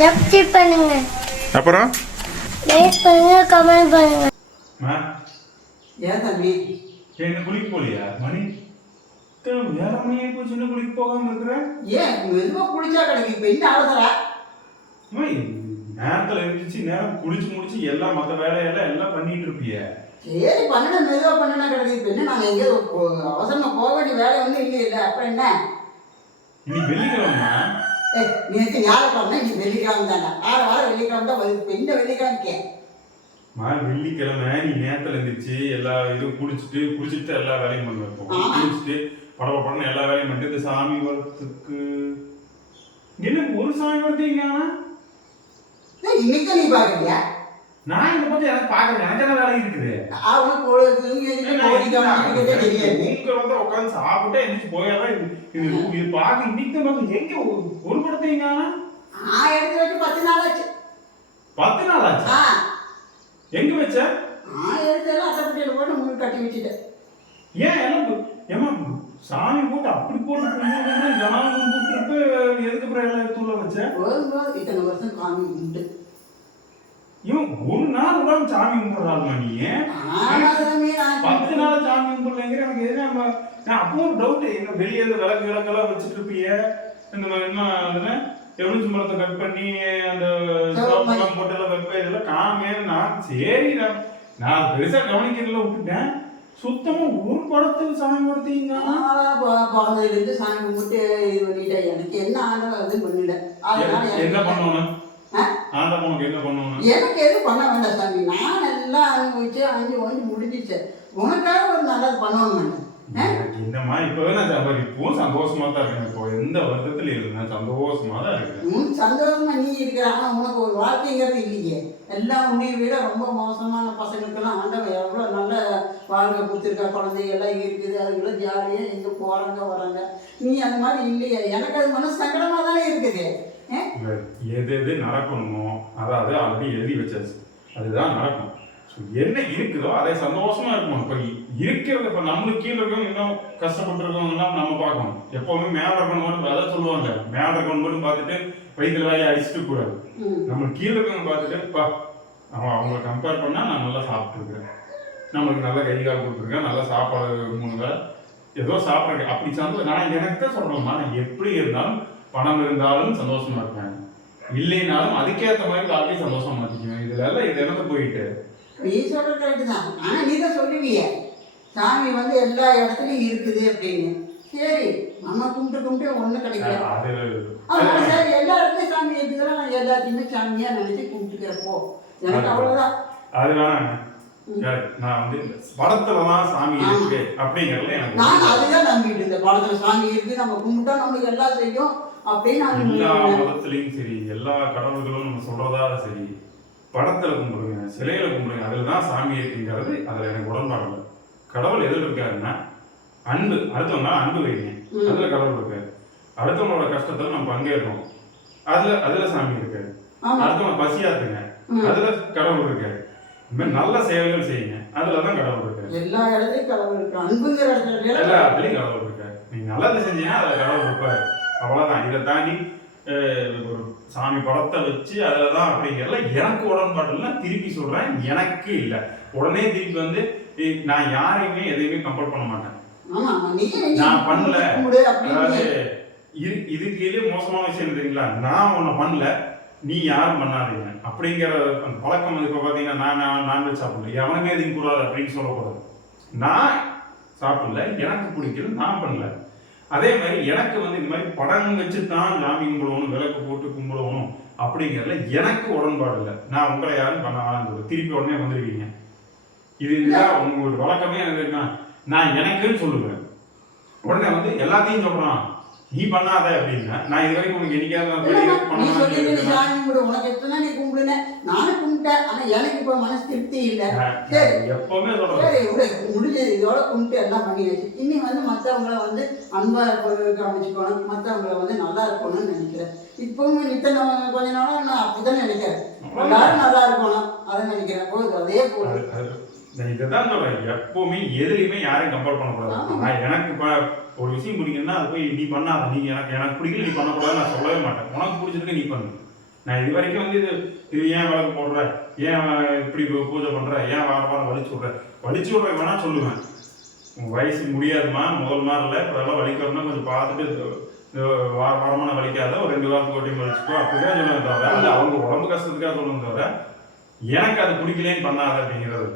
Subscribe பண்ணுங்க. அப்புறம்? Like பண்ணுங்க கமெண்ட் பண்ணுங்க. மா? ஏன் தம்பி? என்ன குளிக்க போலியா? மணி? திரும்ப ஏழரை மணி ஆகி போச்சு இன்னும் குளிக்க போகாம இருக்கிற? ஏன்? மெதுவா குளிச்சா கிடைக்கும் இப்ப என்ன அவசரம் நேரத்துல இருந்துச்சு நேரம் குளிச்சு முடிச்சு எல்லாம் மத்த வேலையெல்லாம் எல்லாம் பண்ணிட்டு இருப்பிய. சரி பண்ணணும் மெதுவா பண்ணனா கிடைக்கும் இப்ப என்ன நாங்க எங்கேயோ போக வேண்டிய வேலை வந்து இல்லை. அப்புறம் என்ன? இன்னைக்கு வெள்ளிக்கிழமை ஏய் நேற்று ஞாயிற்றுக்கிழமை வெள்ளிக்கிழமை தானே ஆறு வாரம் வெள்ளிக்கிழமை தான் வருது. இந்த வெள்ளிக்கிழமைக்கே மா வெள்ளிக்கிழமை நீ நேரத்துல இருந்துச்சு எல்லா இதுவும் குளிச்சுட்டு குளிச்சுட்டு எல்லா வேலையும் பண்ண வைப்போம் ஆமா. குளிச்சுட்டு படவ படம் எல்லா வேலையும் பண்ணிட்டு இந்த சாமி வரத்துக்கு என்ன ஒரு சாமி வரத்தீங்க ஏய், இன்னைக்கு நீ பார்க்கலையா நான் இதை பத்தி எனக்கு பாக்குறேன் எனக்கு என்ன வேலை இருக்குது? அவனுக்கு பொழுது இங்கே கோடிக்காம தெரியாது. உங்க வந்து உட்காந்து சாப்பிட்டு எந்திரிச்சு போயிடலாம் இது பார்க்க இன்னைக்கு எங்க ஒரு- படத்தைங்க நான் எடுத்து வச்சு பத்து நாள் ஆச்சு. பத்து நாள் ஆச்சு? எங்க வச்ச? நான் எடுத்து எல்லாம் அட்டைப்பட்டியில் போட்டு கட்டி வச்சுட்டேன். ஏன் எல்லாம் ஏம்மா சாமி போட்டு அப்படி போட்டு ஜனாங்க கூப்பிட்டு எதுக்கு அப்புறம் எல்லாம் எடுத்து உள்ள வச்ச? போதும் போதும் இத்தனை வருஷம் காமி உண்டு. இவன் ஒரு நாள் விடாம சாமி கும்பிடுறாருமா நீ. பத்து நாள் சாமி கும்பிடலைங்கிற எனக்கு எது நம்ம நான் அப்போ ஒரு டவுட் எங்க வெளியே இந்த விளக்கு விளக்கெல்லாம் வச்சுட்டு இருப்பிய இந்த மாதிரி என்ன எலுமிச்சி மரத்தை கட் பண்ணி அந்த சோப்பெல்லாம் போட்டு எல்லாம் வைப்ப இதெல்லாம் காமே நான் சரி நான் நான் பெருசா கவனிக்கிறதுல விட்டுட்டேன். சுத்தமா ஒரு படத்துக்கு சாமி ப- பிறந்ததுலேருந்து சாமி கும்பிட்டு இது பண்ணிட்டேன். எனக்கு என்ன ஆண்டவன் அது என்ன பண்ணணும்? ஆ? ஆண்டவனுக்கு என்ன பண்ணணும் எனக்கு எதுவும் பண்ண வேண்டாம் சாமி. நான் எல்லாம் அனுபவிச்சு அஞ்சு வந்து முடிஞ்சிச்சு உனக்காக ஒரு நல்லது பண்ணணும் மாதிரி இப்பவே நான் இப்பவும் சந்தோஷமா தான் இருக்கேன். இப்போ எந்த வருத்தத்துல இருந்தேன் சந்தோஷமா தான் இருக்கேன். சந்தோஷமா நீ இருக்கிற ஆனா உனக்கு ஒரு வாழ்க்கைங்கிறது இல்லையே. எல்லாம் உன்னைய விட ரொம்ப மோசமான பசங்களுக்கெல்லாம் ஆண்டவன் எவ்வளோ நல்ல வாழ்க்கை கொடுத்துருக்கா. குழந்தைங்க எல்லாம் இருக்குது. அதுக்கெல்லாம் ஜாலியாக எங்கே போகிறாங்க வராங்க. நீ அது மாதிரி இல்லையே. எனக்கு அது மனசு சங்கடமாக தானே இருக்குது? இல்ல, எது எது நடக்கணுமோ அதாவது ஆல்ரெடி எழுதி வச்சாச்சு. அதுதான் நடக்கும். ஸோ என்ன இருக்குதோ அதை சந்தோஷமா இருக்கணும் இப்போ இருக்கிறத இப்போ நம்மளுக்கு கீழே இருக்கவங்க இன்னும் கஷ்டப்பட்டு இருக்கவங்கலாம் நம்ம பார்க்கணும். எப்பவுமே மேலே இருக்கணும் மட்டும் அதை சொல்லுவாங்க. மேலே இருக்கணும் மட்டும் பார்த்துட்டு வயிற்றுல வேலையை அடிச்சுட்டு கூடாது. நம்ம கீழே இருக்கவங்க பார்த்துட்டு பா அவன் அவங்கள கம்பேர் பண்ணா நான் நல்லா சாப்பிட்டுருக்கேன் நம்மளுக்கு நல்ல கை கால் கொடுத்துருக்கேன். நல்லா சாப்பாடு மூணு ஏதோ சாப்பிட்றேன் அப்படி சந்தோஷம் நான் எனக்கு தான் நான் எப்படி இருந்தாலும் பணம் இருந்தாலும் சந்தோஷமா இருப்பேன். இல்லைனாலும் அதுக்கேற்ற மாதிரி வாழ்க்கையை சந்தோஷமா மாத்திக்குவேன். இதுல எல்லாம் இது இறந்து போயிட்டு. நீ சொல்றது கரெக்டு தான். ஆனால் நீ தான் சொல்லுவியே. சாமி வந்து எல்லா இடத்துலையும் இருக்குது அப்படின்னு. சரி நம்ம கும்பிட்டு கும்பிட்டு ஒன்றும் கிடைக்கல. அது அதனால சரி எல்லா இடத்துலையும் சாமி இருக்குதுல நான் எல்லாத்தையுமே சாமியாக நினச்சி கும்பிட்டுக்கிறப்போ எனக்கு அவ்வளோதான் அது வேணாங்க சரி, நான் வந்து படத்துல தான் சாமி இருக்கு அப்படிங்கறதுல எனக்கு நான் அதுதான் நம்பிட்டு இந்த படத்துல சாமி இருக்கு நம்ம கும்பிட்டா நம்மளுக்கு எல்லாம் செய்யும் அப்படின்னு நான் எல்லா நம்பிட்டு மதத்திலையும் சரி எல்லா கடவுள்களும் நம்ம சொல்றதா சரி படத்துல கும்பிடுங்க சிலையில கும்பிடுங்க அதுல தான் சாமி இருக்குங்கிறது அதுல எனக்கு உடன்பாடு இல்லை. கடவுள் எதில் இருக்காருன்னா அன்பு அடுத்தவங்க அன்பு வைங்க. அதுல கடவுள் இருக்காரு. அடுத்தவங்களோட கஷ்டத்துல நம்ம பங்கேற்கணும். அதுல அதுல சாமி இருக்காரு. அடுத்தவங்க பசியாத்துங்க. அதுல கடவுள் இருக்காரு. மாதிரி நல்ல செயல்கள் செய்யுங்க. அதுல தான் கடவுள் இருக்காரு. எல்லா இடத்துலயும் கடவுள் இருக்கு அன்புங்கிற இடத்துல எல்லா இடத்துலயும் கடவுள் இருக்காரு. நீங்க நல்லது செஞ்சீங்கன்னா அதுல கடவுள் இருப்பாரு. அவ்வளவுதான். இதை தாண்டி ஒரு சாமி படத்தை வச்சு அதுல தான் அப்படிங்கிறதுல எனக்கு உடன்பாடு இல்லை. திருப்பி சொல்றேன் எனக்கு இல்லை. உடனே திருப்பி வந்து நான் யாரையுமே எதையுமே கம்பேர் பண்ண மாட்டேன். நீ நான் பண்ணல. அதாவது இது இதுக்கு இது மோசமான விஷயம் தெரியுங்களா? நான் உன்னை பண்ணல. நீ யாரும் பண்ணாதீங்க. அப்படிங்கிற அந்த பழக்கம் வந்து இப்போ பார்த்தீங்கன்னா நான் நான் நான்வெஜ் சாப்பிடல. எவனுமே எதுவும் கூடாது அப்படின்னு சொல்லக்கூடாது. நான் சாப்பிடல எனக்கு பிடிக்கல நான் பண்ணல. அதே மாதிரி எனக்கு வந்து இந்த மாதிரி படம் வச்சு தான் சாமி கும்பிடுவோம் விளக்கு போட்டு கும்பிடுவோம் அப்படிங்கிறதுல எனக்கு உடன்பாடு இல்லை. நான் உங்களை யாரும் பண்ண வேணாம்னு திருப்பி உடனே வந்துருக்கீங்க இதுதான் உங்களோட வழக்கமே எனக்கு நான் எனக்குன்னு சொல்லுவேன். உடனே வந்து எல்லாத்தையும் சொல்கிறான் நீ பண்ணாத அப்படின்னா நான் இது வரைக்கும் உனக்கு என்னைக்காவது உனக்கு எத்தனை நீ கும்பிடுன நானும் கும்பிட்டேன் ஆனா எனக்கு இப்ப மனசு திருப்தி இல்லை. சரி. எப்பவுமே சொல்றேன் முடிஞ்சது. இதோட கும்பிட்டு எல்லாம் பண்ணி வச்சு இனி வந்து மற்றவங்கள வந்து அன்பா கவனிச்சுக்கணும் மற்றவங்கள வந்து நல்லா இருக்கணும்னு நினைக்கிறேன். இப்பவும் இத்தனை கொஞ்ச நாளா நான் அப்படிதான் நினைக்கிறேன். எல்லாரும் நல்லா இருக்கணும். அதை நினைக்கிறேன். போதும் அதே போதும். நான் இதைதான் சொல்றேன். எப்பவுமே எதுலையுமே யாரையும் கம்பேர் பண்ணக்கூடாது. நான் எனக்கு இப்ப ஒரு விஷயம் பிடிக்குன்னா அது போய் நீ பண்ணாத. நீ எனக்கு எனக்கு பிடிக்கல நீ பண்ணக்கூடாது நான் சொல்லவே மாட்டேன். உனக்கு பிடிச்சிருக்கு நீ பண்ணு. நான் இது வரைக்கும் வந்து இது இது ஏன் விளக்கு போடுற? ஏன் இப்படி பூஜை பண்ற? ஏன் வார வாரம் வலிச்சு விடுற? வலிச்சு விடுற வேணா சொல்லுவேன். வயசு முடியாதுமா முதல் மாதிரி இல்லை. இப்போ எல்லாம் வலிக்கிறோம்னா கொஞ்சம் பார்த்துட்டு இது- இது வார வாரமான வலிக்காத. ஒரு ரெண்டு வாரத்துக்கு ஒரு டைம் வலிச்சுக்கோ. அப்படிதான் சொல்லுவேன் தவிர அவங்க உடம்பு கஷ்டத்துக்காக சொல்லணும் தவிர எனக்கு அது பிடிக்கலேன்னு பண்ணாத அப்படிங்கிறது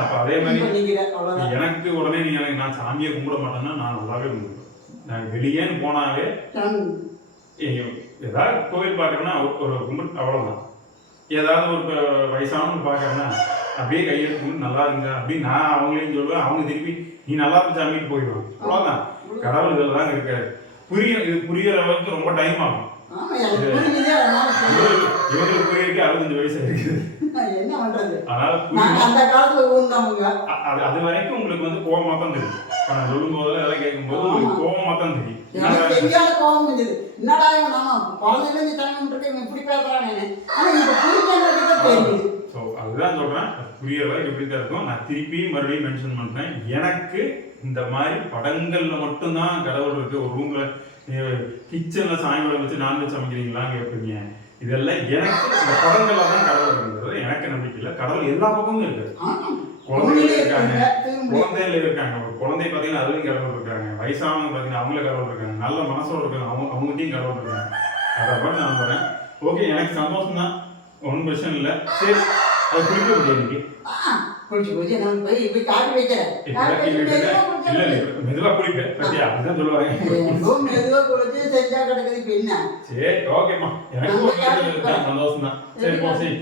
இப்போ அதே மாதிரி எனக்கு உடனே நீங்க எனக்கு நான் சாமியை கும்பிட மாட்டேன்னா நான் நல்லாவே கும்பிடுவேன். நான் வெளியேன்னு போனாவே ஏ- ஏதாவது கோவில் பார்க்கறேன்னா ஒரு- கும்பிட்டு அவ்வளோதான் ஏதாவது ஒரு வயசானவங்க பார்க்கறேன்னா அப்படியே கையெழுத்து கும்பிட்டு நல்லா இருங்க அப்படின்னு நான் அவங்களையும் சொல்லுவேன். அவங்க திருப்பி நீ நல்லா இருந்து சாமிக்கு போயிடுவாங்க. அவ்வளோதான் கடவுள் இதில் தான் இருக்காரு. புரிய இது புரியுற அளவுக்கு ரொம்ப டைம் ஆகும். இவங்களுக்கு இவங்களுக்கு புரியறதுக்கு அறுபத்தஞ்சு வயசு இருக்குது என்ன பண்ணுறது அதனால நாங்கள் புரியும் அந்த காலத்தில் ஊர்ந்தவங்க அ- அது வரைக்கும் உங்களுக்கு வந்து கோவமா தான் தெரியும். இப்ப நான் சொல்லும் போது அதெல்லாம் கேட்கும் போது உங்களுக்கு தான் தெரியும். கோபம் வந்தது. என்னடா இவன் நாம குழந்தைலேருந்து தண்ணி விட்டுருக்கு இவன் இப்படி பேசுறானே ஆனால் இப்போ புரிஞ்சவங்களுக்கு தான் தெரியுது. ஸோ அதுதான் சொல்றேன். புரியுற வரைக்கும் தான் இருக்கும். நான் திருப்பி மறுபடியும் மென்ஷன் பண்றேன் எனக்கு இந்த மாதிரி படங்கள்ல மட்டும்தான் கடவுள் இருக்கு ஒரு ரூம்ல கிச்சன்ல சாயங்காலம் வச்சு நான்வெஜ் சமைக்கிறீங்களான்னு கேட்பீங்க இதெல்லாம் எனக்கு இந்த படங்கள்ல தான் கடவுள் இருக்கிறது எனக்கு நம்பிக்கை இல்லை. கடவுள் எல்லா பக்கமும் இருக்கு குழந்தைகள் இருக்காங்க. குழந்தைகள் இருக்காங்க. ஒரு குழந்தை பார்த்தீங்கன்னா அதுலயும் கடவுள் இருக்காங்க. வயசானவங்க பார்த்தீங்கன்னா அவங்கள கடவுள் இருக்காங்க. நல்ல மனசோட இருக்காங்க. அவங்க அவங்ககிட்டயும் கடவுள் இருக்காங்க. அதை மாதிரி நான் வரேன் ஓகே எனக்கு சந்தோஷம் தான் ஒன்றும் பிரச்சனை இல்லை. சரி. அது குளிக்க முடியாது குளிச்சு குளிச்சு நான் போய் இப்படி காட்டி வைக்கிறேன். மெதுவா குளிக்க பத்தியா? அப்படிதான் சொல்லுவாங்க மெதுவா குளிச்சு செஞ்சா கிடக்குது இப்ப என்ன? சரி ஓகேம்மா எனக்கு ஒரு சந்தோஷம் தான் சரி போ சரி.